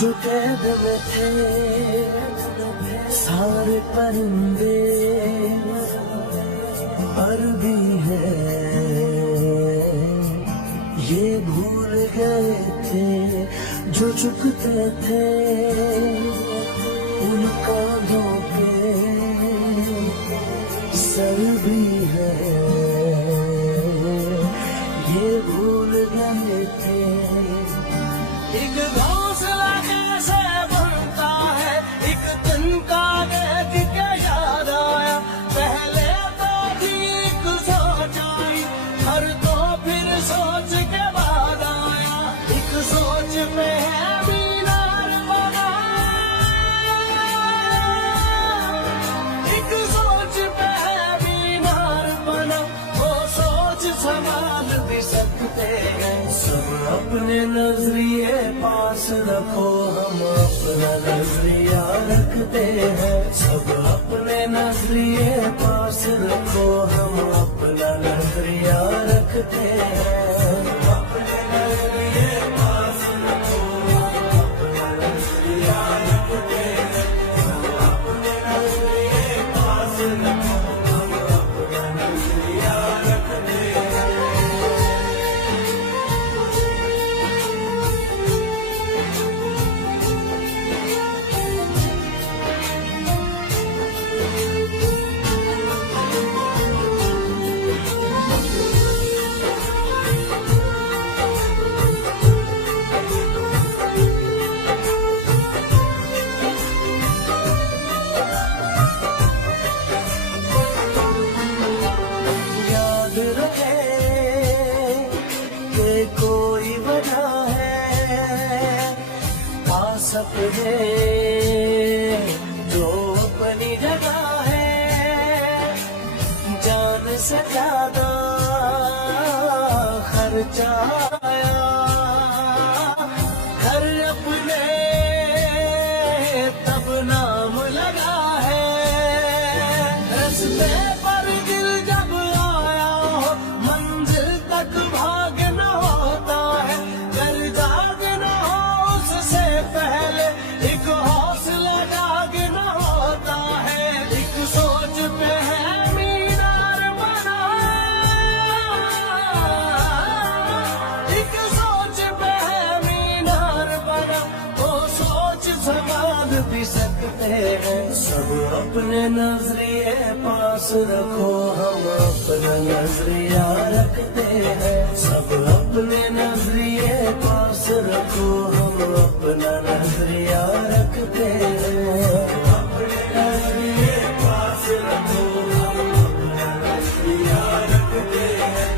जो कैद में थे सारे परिंदे अरबी है, ये भूल गए थे जो झुकते थे उन कांधों पे सर भी है, ये भूल गए थे। एक घोंसला कैसे बनता है, एक दिन का देख के याद आया, पहले तो ठीक सोच आई, हर तो फिर सोच के बाद आया, एक सोच में है मीनार बना, एक सोच पे है मीनार बना, वो सोच संभाल भी सकते हैं। सब अपने नजरिए पास रखो, हम अपना नजरिया रखते हैं। सब अपने नजरिए पास रखो, हम अपना नजरिया रखते हैं। अपने नजरिए पास रखो, हम अपना नजरिया रखते हैं। अपने नजरिए पास रखो, हम अपना नजरिया रखते हैं। याद रखे कि कोई वजह है, पास अपने जो अपनी जगह है, जान से ज्यादा खर्चा आया, घर अपने तब नाम लगा है, रस्ते पर दिल जब आया हो, मंजिल तक भागना होता है, घर जागना हो उससे पहले एक हौसला जागना होता है, एक सोच पे है मीनार बना, एक सोच पे है मीनार बना, वो सोच संभाल भी सकते हैं। सब अपने नजरिए पास रखो, हम अपना नजरिया रखते हैं। सब अपने नजरिए पास रखो, हम अपना नजरिया रखते हैं। अपने नजरिए पास रखो, हम अपना नजरिया रखते हैं।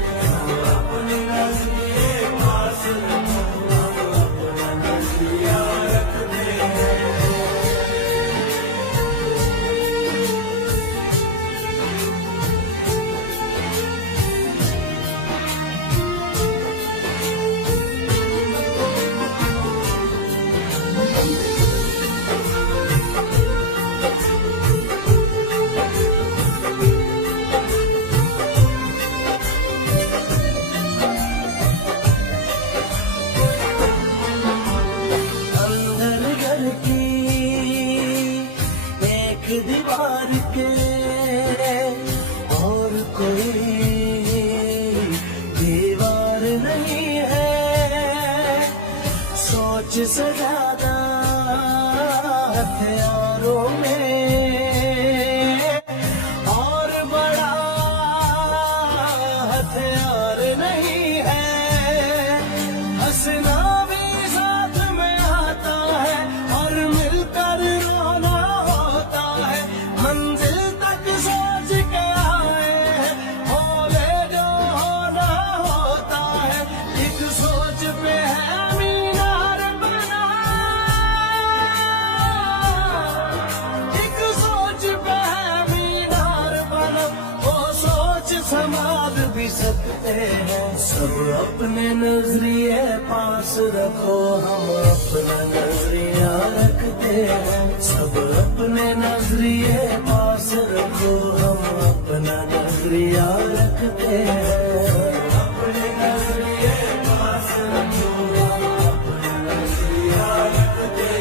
अपने नजरिए पास रखो, हम अपना नजरिया रखते हैं। अंदर घर की एक दीवार के और कोई दीवार नहीं है, सोच से ज्यादा हथियारों में और बड़ा हथियार नहीं है, हंसना भी साथ में आता है और मिलकर रोना होता है, मंजिल तक सोच के आए हैं, होले जो होना होता है, एक सोच पे है मीनार बना, एक सोच पे है मीनार बना, वो सोच संभाल भी सकते हैं। सब अपने नजरिए पास रखो, हम अपना नजरिया रखते हैं। सब अपने नजरिए पास रखो, हम अपना नजरिया रखते हैं। अपने नजरिए पास रखो, हम अपना नजरिया रखते हैं।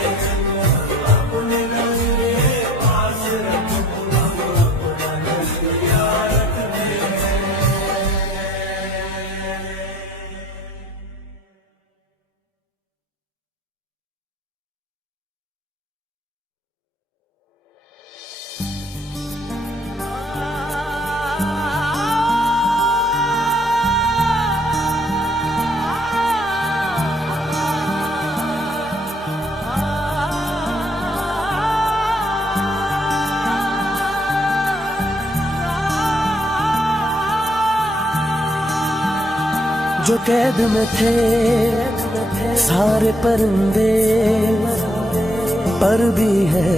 जो कैद में थे सारे परिंदे, पर भी है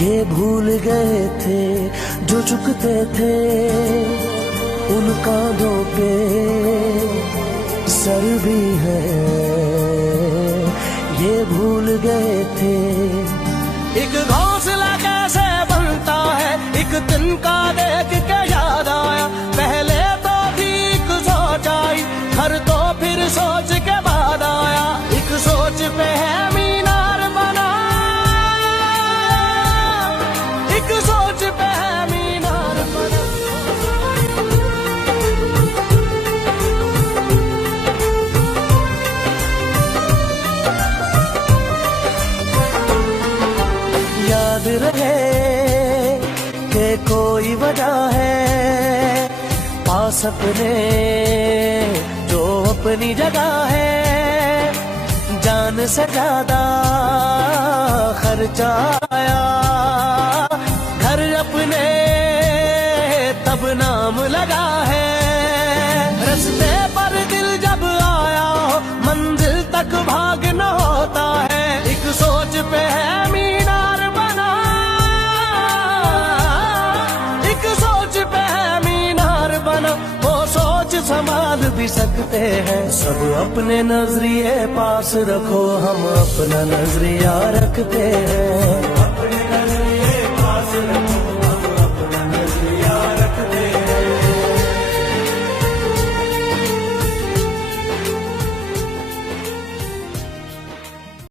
ये भूल गए थे जो झुकते थे उन कांधों पे सर भी है, ये भूल गए थे। एक घोंसला कैसे बनता है एक तिनका देख के याद आया, पहले तो ठीक सोच आई घर तो फिर सोच के बाद आया, एक सोच पे है मीनार बना, एक सोच पे है मीनार बना। याद रहे कि कोई वजह है पास अपने जो अपनी जगह है, जान से ज्यादा खर्चा आया घर अपने तब नाम लगा है, रस्ते पर दिल जब आया हो मंजिल तक भागना होता है, एक सोच पे है मीनार बना, एक सोच पे है मीनार बना, वो सोच संभाल भी सकते हैं। सब अपने नजरिए पास रखो, हम अपना नजरिया रखते हैं, अपने नजरिए पास रखो।